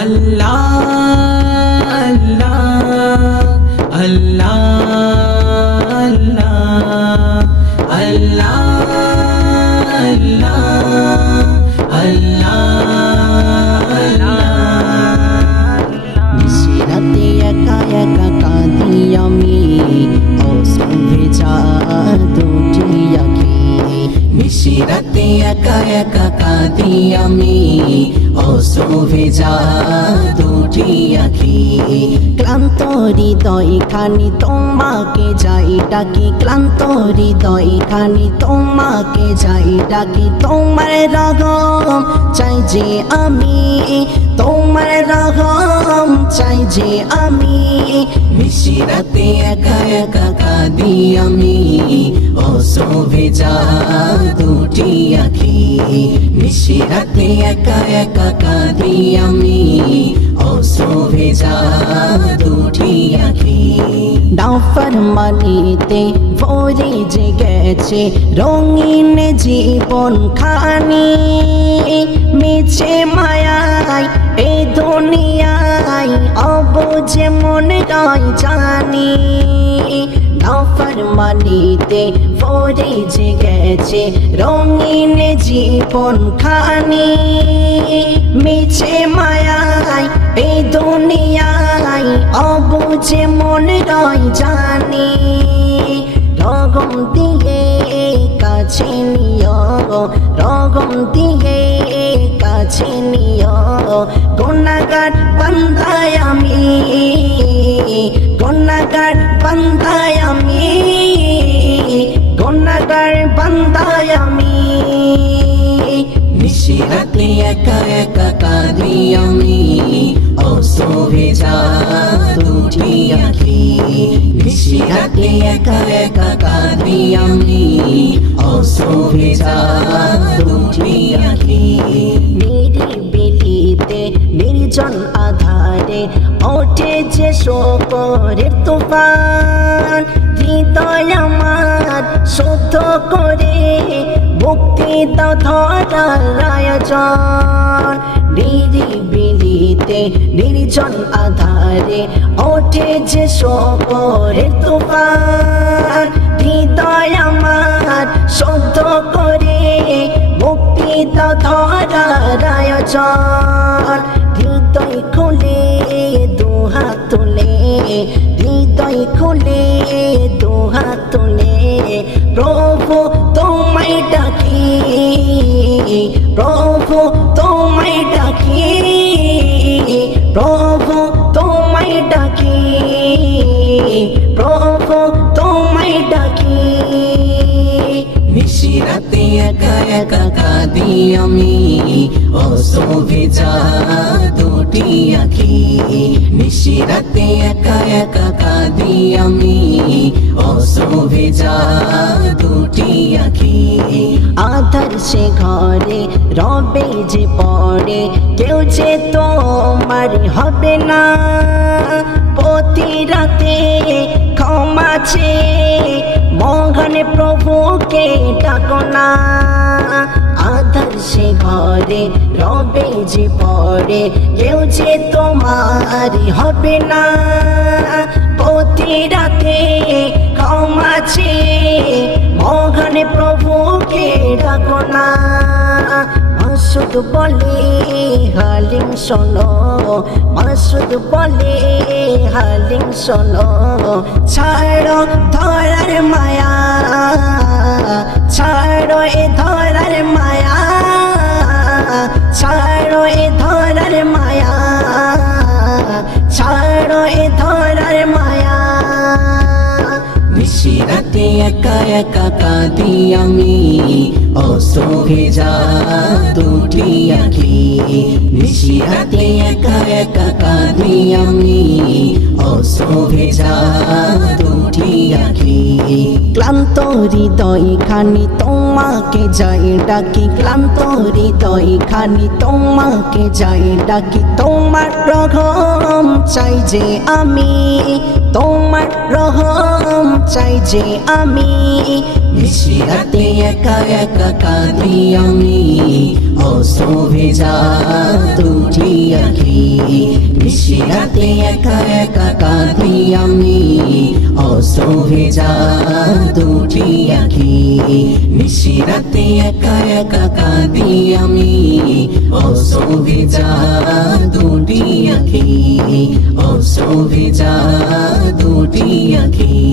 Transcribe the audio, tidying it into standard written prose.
अल्लाह अल्लाह अल्लाह अल्लाह अल्लाह अल्लाह निशिराते एका एका काঁদি আমি অশ্রু ভেজা দুটি আঁখি নিশিরাতে একা একা কাঁদি আমি অশ্রু ভেজা দুটি আঁখি ক্লান্ত হৃদয় খানি তোমাকে যাই ডাকি ক্লান্ত হৃদয় খানি তোমাকে যাই ডাকি তোমার রহম চাই যে আমি তোমার রহম চাই যে আমি নিশিরাতে একা একা কাঁদি আমি অশ্রু ভেজা দুটি আঁখি নিশিরাতে একা একা কাঁদি আমি অশ্রু ভেজা দুটি আঁখি নাফরমানিতে ভরে যে গেছে রঙিন জীবন খানি মিছে মায়ায় এই দুনিয়ায় অবুঝে মনে গায় জানি নাফরমানিতে ভরে যে গেছে রঙিন জীবন খানি মিছে মায়ায় এই দুনিয়ায় অবুঝে মনে গায় জানি রগম দিয়ে কাছে নিও রগম দিয়ে কাছে নিও গুনাহগার বান্দায় আমি গুনাহগার বান্দায় আমি গুনাহগার বান্দায় আমি নিশিরাতে একা একা কাঁদি আমি অশ্রু ভেজা দুটি আঁখি নিশিরাতে একা একা কাঁদি আমি অশ্রু ভেজা দুটি আঁখি নিরিবিলিতে নির্জন আধারে ওঠে যে শোকরের তুফান হৃদয় আমার শুদ্ধ করে মুক্তি দাও ধরার আয়োজন নিরিবিলিতে নির্জন আধারে ওঠে যে শোকরের তুফান হৃদয় আমার শুদ্ধ করে মুক্তি দাও ধরার আয়োজন হৃদয় খুলে দুহাত তুলে হৃদয় খুলে দুহাত তুলে প্রভু তোমায় ডাকি প্রভু তোমায় ডাকি প্রভু তোমায় ডাকি প্রভু তোমায় ডাকি নিশিরাতে একা একা কাঁদি আমি অশ্রু ভেজা দুটি আঁখি নিশিরাতে একা একা কাঁদি আমি অশ্রু ভেজা দুটি আঁখি আধার সে ঘরে রবে যে পড়ে কেউ যে তোমার হবে না প্রতি রাতে ক্ষমা চেয়ে মহান প্রভুকে ডাকো না আধার সে ঘরে রবে যে পড়ে কেউ যে তোমার হবে না প্রতি রাতে ক্ষমা চেয়ে মহান প্রভুকে ডাকো না মাসুদ বলে হালিম শোনো মাসুদ বলে হালিম শোনো ছাড়ো ধরার মায়া ছাড়ো এ ধরার মায়া ছাড়ো এ ধরার মায়া ছাড়ো এ ধরার মায়া নিশিরাতে একা একা কাঁদি আমি অশ্রু ভেজা দুটি আঁখি নিশিরাতে একা একা কাঁদি আমি অশ্রু ভেজা দুটি আঁখি ক্লান্ত হৃদয় খানি তোমাকে যাই ডাকি ক্লান্ত হৃদয় খানি তোমাকে যাই ডাকি তোমার রহম চাই যে আমি তোমার রহম চাই যে আমি নিশিরাতে একা একা কাঁদি আমি অশ্রু ভেজা দুটি আঁখি নিশিরাতে একা একা কাঁদি আমি অশ্রু ভেজা দুটি আঁখি নিশিরাতে একা একা কাঁদি আমি অশ্রু ভেজা দুটি আঁখি অশ্রু ভেজা দুটি আঁখি